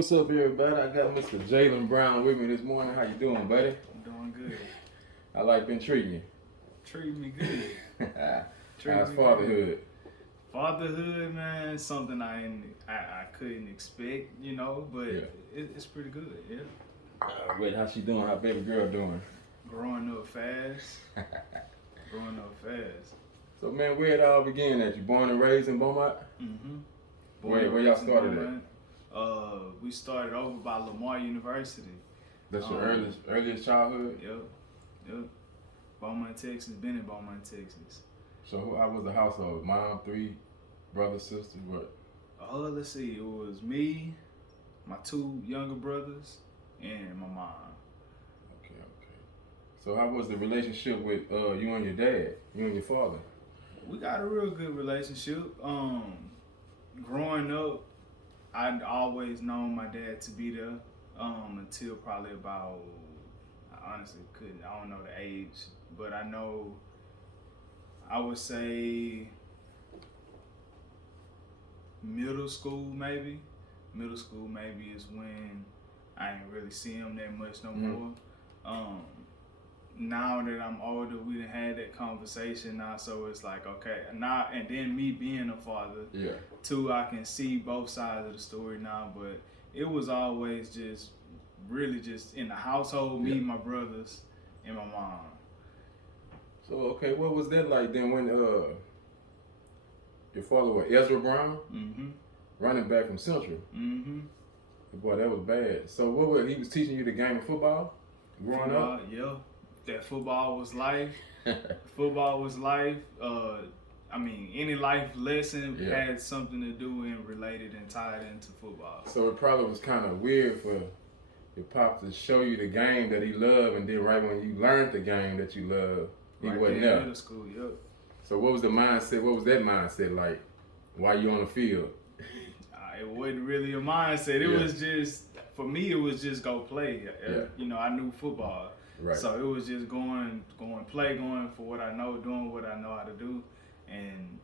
What's up, everybody? I got Mr. Jaylan Brown with me this morning. How you doing, buddy? I'm doing good. I like been treating you. Treating me good. How's fatherhood? Good. Fatherhood, man, is something I couldn't expect, but Yeah. it's pretty good, yeah. Wait, how's she doing? How baby girl doing? Growing up fast. So, man, where it all began at? You born and raised in Beaumont? Mm-hmm. Where y'all started at? We started over by Lamar University. That's your earliest childhood? Yep. Beaumont, Texas. Been in Beaumont, Texas. So how was the household? Mom, 3 brothers, sisters, what? Let's see. It was me, my 2 younger brothers, and my mom. Okay. So how was the relationship with you and your dad, you and your father? We got a real good relationship. Growing up, I'd always known my dad to be there until probably about, I honestly I don't know the age, but I know, I would say middle school maybe. Middle school maybe is when I ain't really see him that much no more. Now that I'm older, we done had that conversation now, so it's like, okay, now, and then me being a father, too, I can see both sides of the story now, but it was always just, really just in the household, me, my brothers, and my mom. So, okay, what was that like then when your father was Ezra Brown? Mm-hmm. Running back from Central? Mm-hmm. Boy, that was bad. So he was teaching you the game of football growing up? Yeah. That football was life. Football was life. Any life lesson had something to do and related and tied into football. So it probably was kind of weird for your pop to show you the game that he loved, and then right when you learned the game that you loved, he wasn't there. Middle school, yep. So what was the mindset? What was that mindset like while you on the field? It wasn't really a mindset. It was just, for me, it was just go play. I knew football. Right. So it was just going for what I know, doing what I know how to do. And,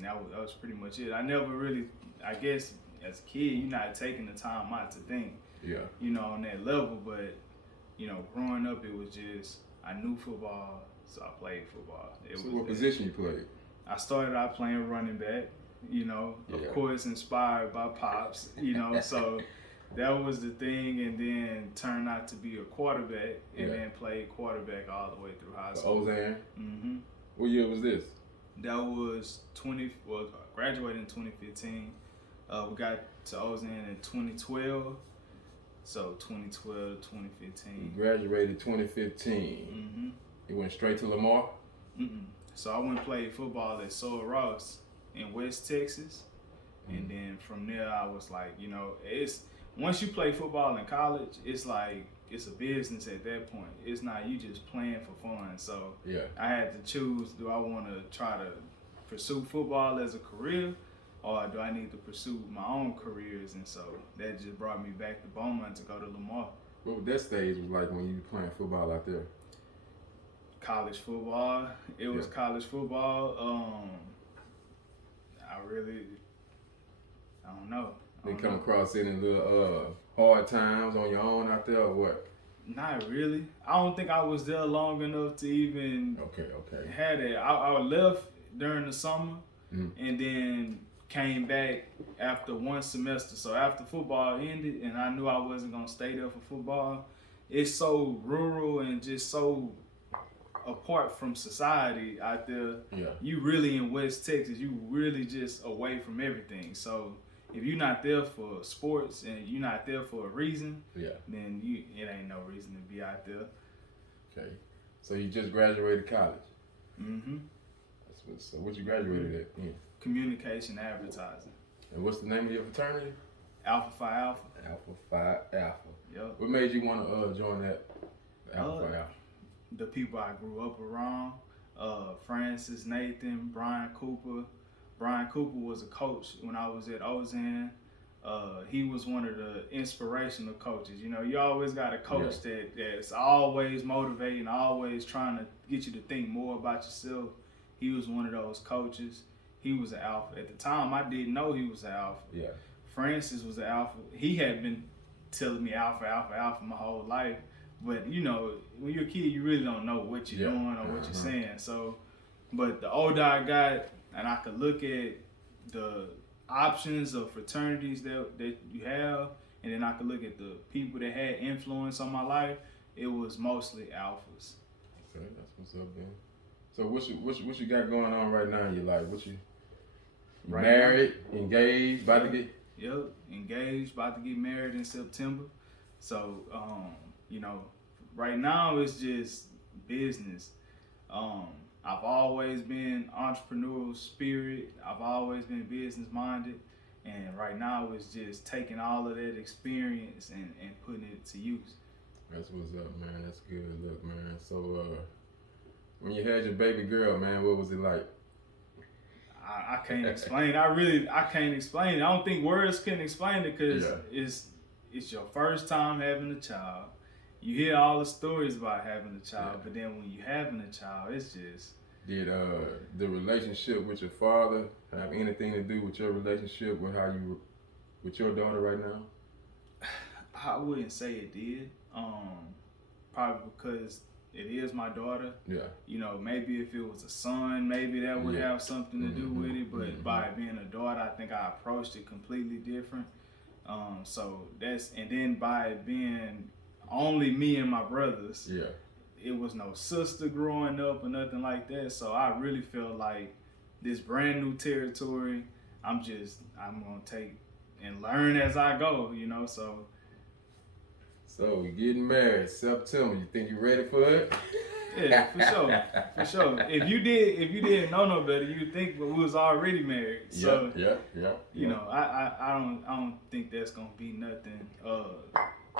that was pretty much it. I never really, I guess, as a kid, you're not taking the time out to think, on that level. But, growing up, it was just, I knew football, so I played football. What position you played? I started out playing running back, of course, inspired by Pops, so that was the thing, and then turned out to be a quarterback, and then played quarterback all the way through high school. Ozan? Mm-hmm. What year was this? That was graduated in 2015. We got to Ozan in 2012, so 2012 to 2015. You graduated 2015. Mm-hmm. You went straight to Lamar? Mm-mm. So I went and played football at Soul Ross in West Texas, and then from there I was like, it's, once you play football in college, it's like, it's a business at that point. It's not you just playing for fun. So I had to choose, do I want to try to pursue football as a career, or do I need to pursue my own careers? And so that just brought me back to Beaumont to go to Lamar. What that stage was like when you were playing football out there? College football. It was college football. I don't know. Did you come across any little hard times on your own out there, or what? Not really. I don't think I was there long enough to even had it. I left during the summer, and then came back after one semester. So after football ended, and I knew I wasn't gonna stay there for football. It's so rural and just so apart from society out there. You really in West Texas. You really just away from everything. So if you're not there for sports and you're not there for a reason, then it ain't no reason to be out there. Okay. So you just graduated college? Mm-hmm. So what you graduated at? Yeah. Communication advertising. And what's the name of your fraternity? Alpha Phi Alpha. Alpha Phi Alpha. Yep. What made you want to join that Alpha Phi Alpha? The people I grew up around, Francis, Nathan, Brian Cooper. Brian Cooper was a coach when I was at Ozan. He was one of the inspirational coaches. You always got a coach that's always motivating, always trying to get you to think more about yourself. He was one of those coaches. He was an alpha. At the time, I didn't know he was an alpha. Francis was an alpha. He had been telling me alpha, alpha, alpha my whole life. But, you know, when you're a kid, you really don't know what you're doing or what you're saying. So, but the older I got, and I could look at the options of fraternities that you have, and then I could look at the people that had influence on my life, it was mostly alphas. Okay, that's what's up, man. So what you got going on right now in your life? You right married, now, engaged, about to get? Yep, engaged, about to get married in September. So, you know, right now it's just business. I've always been entrepreneurial spirit. I've always been business minded. And right now it's just taking all of that experience and putting it to use. That's what's up, man. That's good. Look, man. So, when you had your baby girl, man, what was it like? I can't explain. I can't explain it. I don't think words can explain it because it's your first time having a child. You hear all the stories about having a child, but then when you having a child, it's just. Did the relationship with your father have anything to do with your relationship with with your daughter right now? I wouldn't say it did. Probably because it is my daughter. Yeah. You know, maybe if it was a son, maybe that would have something to do with it. But by it being a daughter, I think I approached it completely different. So and then by it being only me and my brothers. Yeah. It was no sister growing up or nothing like that. So I really feel like this brand new territory, I'm gonna take and learn as I go, you know, so. So we getting married September. You think you ready for it? Yeah, for sure. If you didn't know no better, you'd think we was already married. So you know, I don't think that's gonna be nothing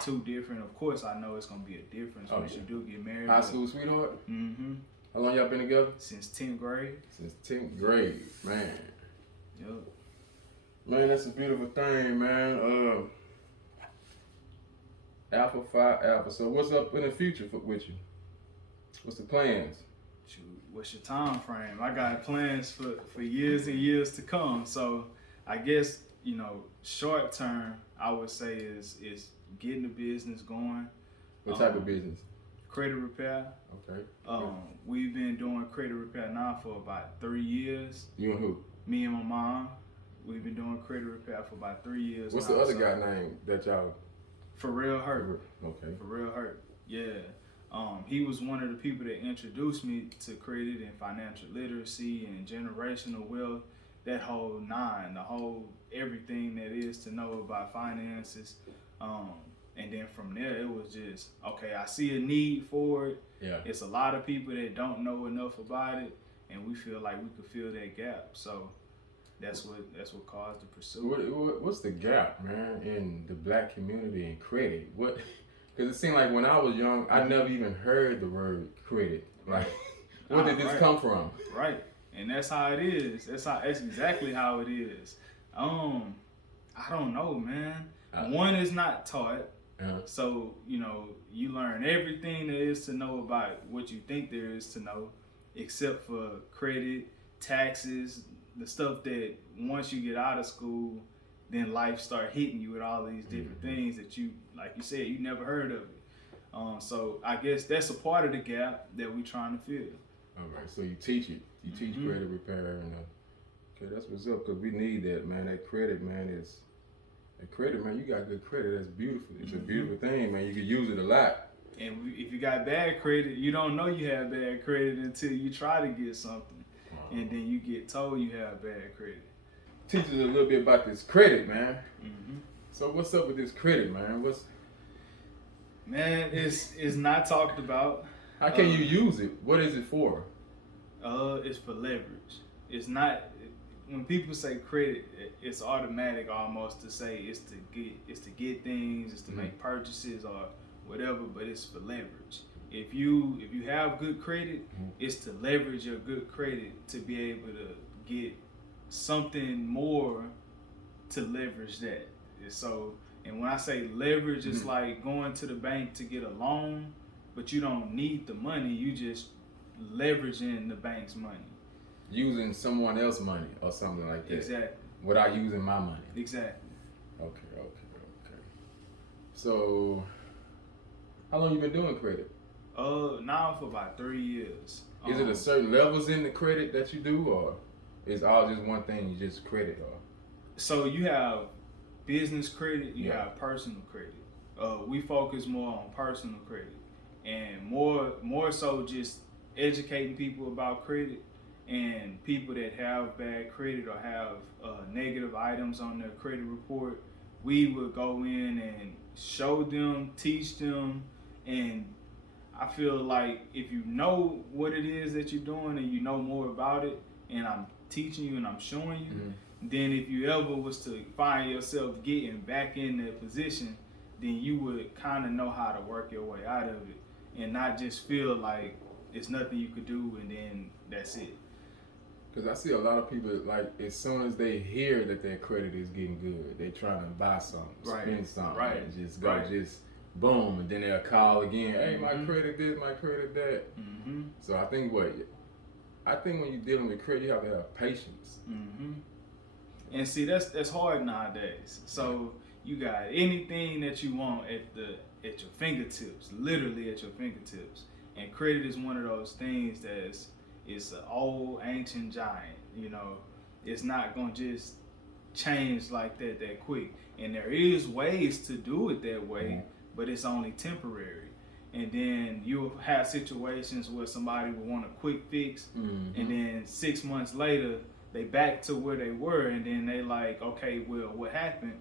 too different. Of course, I know it's gonna be a difference once you do get married. High school sweetheart? Mm-hmm. How long y'all been together? Since 10th grade. Since 10th grade, man. Yep. Man, that's a beautiful thing, man. Alpha Phi Alpha. So what's up in the future with you? What's the plans? Shoot, what's your time frame? I got plans for years and years to come. So I guess, you know, short term, I would say is getting the business going. What type of business? Credit repair. Okay. We've been doing credit repair now for about 3 years. You and who? Me and my mom. We've been doing credit repair for about 3 years. What's the other guy name that y'all? For Real Hurt. Okay. For Real Hurt. Yeah. He was one of the people that introduced me to credit and financial literacy and generational wealth. That whole nine, the whole everything that is to know about finances. And then from there, it was just, okay, I see a need for it. Yeah. It's a lot of people that don't know enough about it, and we feel like we could fill that gap. So that's what caused the pursuit. What's the gap, man, in the black community and credit? What? Because it seemed like when I was young, I never even heard the word credit. Like, where did this come from? Right, and that's how it is. That's exactly how it is. I don't know, man. One is not taught. So, you know, you learn everything there is to know about what you think there is to know, except for credit, taxes, the stuff that once you get out of school, then life start hitting you with all these different things that you, like you said, you never heard of it. So I guess that's a part of the gap that we're trying to fill. All right, so you teach it. You teach credit repair. Okay, that's what's up, because we need that, man. That credit, man, you got good credit. That's beautiful. It's a beautiful thing, man. You can use it a lot. And if you got bad credit, you don't know you have bad credit until you try to get something. And then you get told you have bad credit. Teach us a little bit about this credit, man. So what's up with this credit, man? Man, it's not talked about. How can you use it? What is it for? It's for leverage. It's not. When people say credit, it's automatic almost to say it's to get things, it's to make purchases or whatever, but it's for leverage. If you have good credit, it's to leverage your good credit to be able to get something more to leverage that. So, and when I say leverage, it's like going to the bank to get a loan, but you don't need the money, you just leveraging the bank's money. Using someone else's money or something like that. Exactly. Without using my money. Exactly. Okay. So, how long you been doing credit? Now for about 3 years. Is it a certain levels in the credit that you do, or is all just one thing you just credit, or? So you have business credit, you have personal credit. We focus more on personal credit, and more so just educating people about credit, and people that have bad credit or have negative items on their credit report. We would go in and show them, teach them, and I feel like if you know what it is that you're doing and you know more about it, and I'm teaching you and I'm showing you, then if you ever was to find yourself getting back in that position, then you would kind of know how to work your way out of it and not just feel like it's nothing you could do and then that's it. Because I see a lot of people, like, as soon as they hear that their credit is getting good, they trying to buy something, spend something, and just go, just boom, and then they'll call again, hey, my credit this, my credit that. So I think when you're dealing with credit, you have to have patience. And see, that's hard nowadays. So you got anything that you want at your fingertips, literally at your fingertips. And credit is one of those things it's an old ancient giant. You know, it's not gonna just change like that quick. And there is ways to do it that way, but it's only temporary. And then you'll have situations where somebody will want a quick fix, and then 6 months later they back to where they were, and then they like, okay, well, what happened?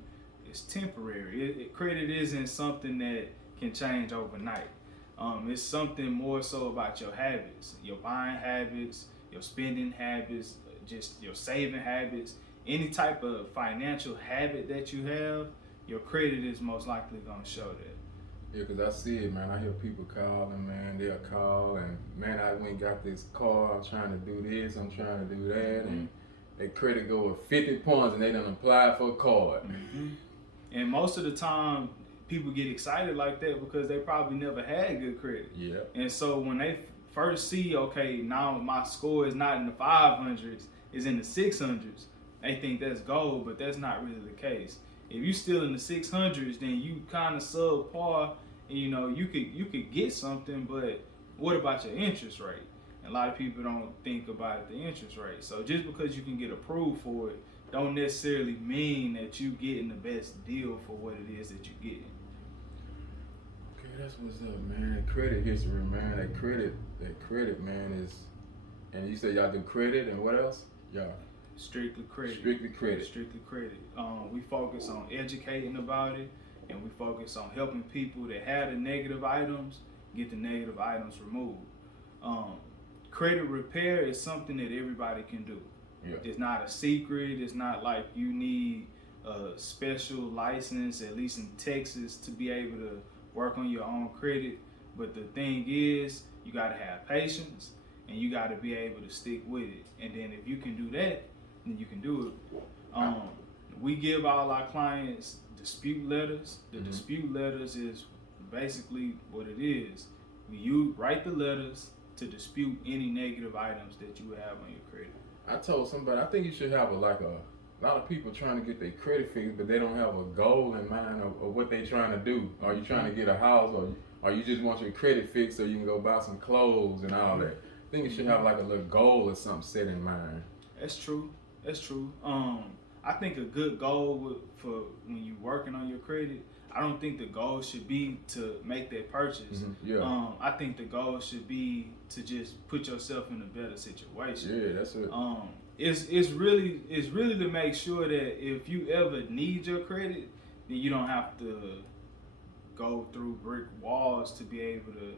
It's temporary. Credit isn't something that can change overnight. It's something more so about your habits, your buying habits, your spending habits, just your saving habits. Any type of financial habit that you have, your credit is most likely going to show that. Yeah, because I see it, man. I hear people calling, man. They'll call, and, man, I went and got this car. I'm trying to do this. I'm trying to do that. And their credit go with 50 points, and they done apply for a card. And most of the time, people get excited like that because they probably never had good credit. Yeah. And so when they first see, okay, now my score is not in the 500s, it's in the 600s, they think that's gold, but that's not really the case. If you still in the 600s, then you kind of subpar, and you know you could get something, but what about your interest rate? And a lot of people don't think about the interest rate. So just because you can get approved for it, don't necessarily mean that you getting the best deal for what it is that you're getting. Okay, that's what's up, man. That credit history, man. That credit, man, is. And you say y'all do credit and what else? Y'all. Strictly credit. Strictly credit. Strictly credit. We focus on educating about it, and we focus on helping people that have the negative items get the negative items removed. Credit repair is something that everybody can do. Yeah. It's not a secret. It's not like you need a special license, at least in Texas, to be able to work on your own credit. But the thing is, you got to have patience, and you got to be able to stick with it. And then if you can do that, then you can do it. We give all our clients dispute letters. The dispute letters is basically what it is. You write the letters to dispute any negative items that you have on your credit. I told somebody, I think you should have a lot of people trying to get their credit fixed, but they don't have a goal in mind of what they're trying to do. Are you trying to get a house, or you just want your credit fixed so you can go buy some clothes and all that? I think you should have like a little goal or something set in mind. That's true. I think a good goal for when you're working on your credit, I don't think the goal should be to make that purchase. I think the goal should be to just put yourself in a better situation. Yeah, that's it. It's really to make sure that if you ever need your credit, then you don't have to go through brick walls to be able to.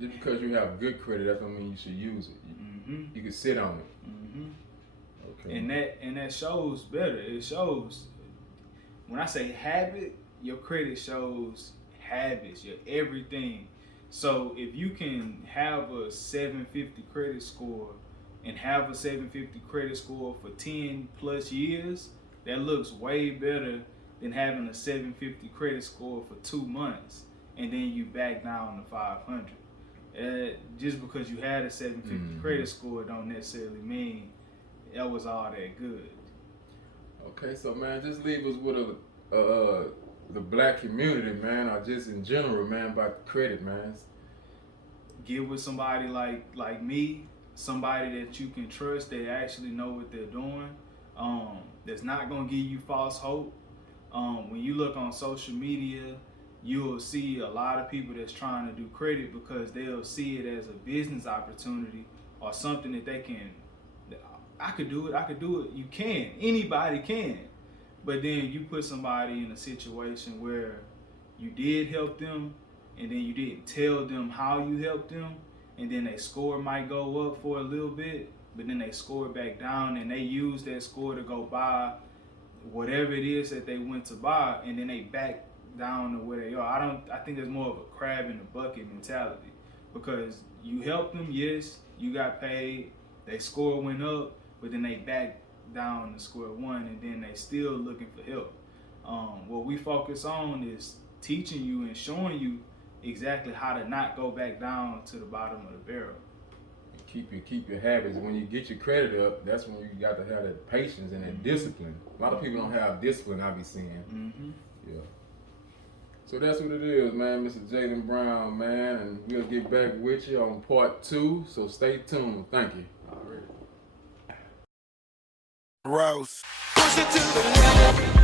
Just because you have good credit, that don't mean you should use it. You can sit on it. Okay. And that shows better. It shows. When I say habit, your credit shows habits, your everything. So if you can have a 750 credit score and have a 750 credit score for 10 plus years, that looks way better than having a 750 credit score for 2 months and then you back down to 500. Just because you had a 750 credit score don't necessarily mean that was all that good. Okay, so man, just leave us with the black community, man, or just in general, man, about credit, man? Get with somebody like me, somebody that you can trust, that actually know what they're doing, that's not gonna give you false hope. When you look on social media, you'll see a lot of people that's trying to do credit because they'll see it as a business opportunity or something that they can, I could do it. You can, anybody can. But then you put somebody in a situation where you did help them and then you didn't tell them how you helped them, and then their score might go up for a little bit, but then they score back down and they use that score to go buy whatever it is that they went to buy, and then they back down to where they are. I think there's more of a crab in the bucket mentality, because you helped them, yes, you got paid, their score went up, but then they back down to square one, and then they still looking for help. What we focus on is teaching you and showing you exactly how to not go back down to the bottom of the barrel. Keep your habits. When you get your credit up, that's when you got to have that patience and that discipline. A lot of people don't have discipline, I be seeing. Yeah. So that's what it is, man. Mr. Jaylan Brown, man, and we'll get back with you on part 2. So stay tuned. Thank you. Rose. Push it to the limit.